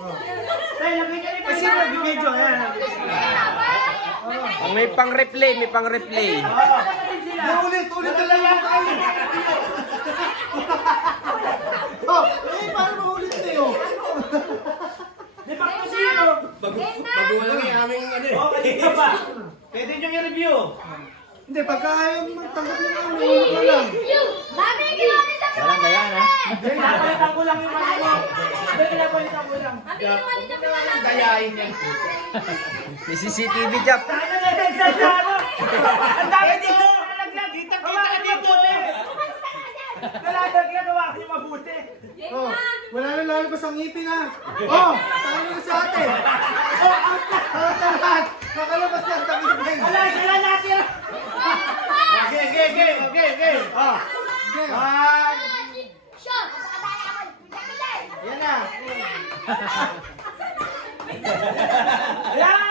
Tayo, lagay ka rin. Kasi mag-video. May pang-replay, may pang-replay. Ulit na lang yung kain. Oh, paano maulit sa'yo? Di ba ito sino? Baguhan lang yung aming ano eh. O, kanina pa. Pwede nyo i-review. Hindi, pagka ayaw magtanggap ng ano, ulit na lang. Walang gaya na. Pinapalitan ko lang yung mga mo. Pinapalitan ko lang. Dayain yan. May CCTV job. Ano na nagsasabi? Ang dami dito! Nalaglag! Kita ka dito! Nalaglag! Hawakan yung mabuti! Oh, wala na lalabas ang ngipin ha. Oh, tayo na sa atin. Oh, out na lahat. Nakalabas na ang ngipin. Wala sila natin! Okay. Oh! Yan na. Ayan!